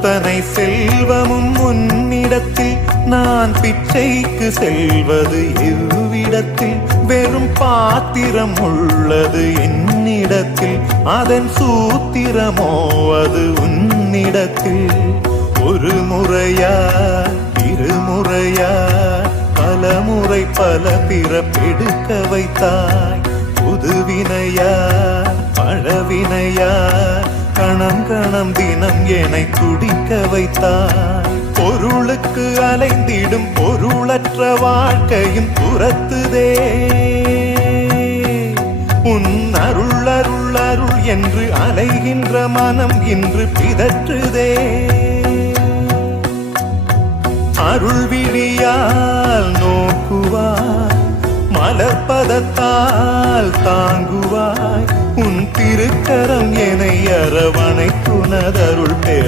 அத்தனை செல்வமும் உன்னிடத்தில் நான் பிச்சைக்கு செல்வது எவ்விடத்தில் வெறும் பாத்திரம் உள்ளது என்னிடத்தில் அதன் சூத்திரமோ அது உன்னிடத்தில் ஒரு முறையா இருமுறையா பல முறை பல பிறப்பெடுக்க வைத்தாய் புதுவினையா பழவினையா கணம் கணம் தினம் என்னை துடிக்க வைத்தாய் பொருளுக்கு அலைந்திடும் பொருளற்ற வாழ்க்கையும் துரத்துதே உன் அருள் அருள் அருள் என்று அலைகின்ற மனம் இன்று பிதற்றுதே அருள் விழியால் நோக்குவாய் மலர்பதத்தால் தாங்குவாய் உன் திருக்கரம் என்னை அரவணைத்துனதருள் பேர்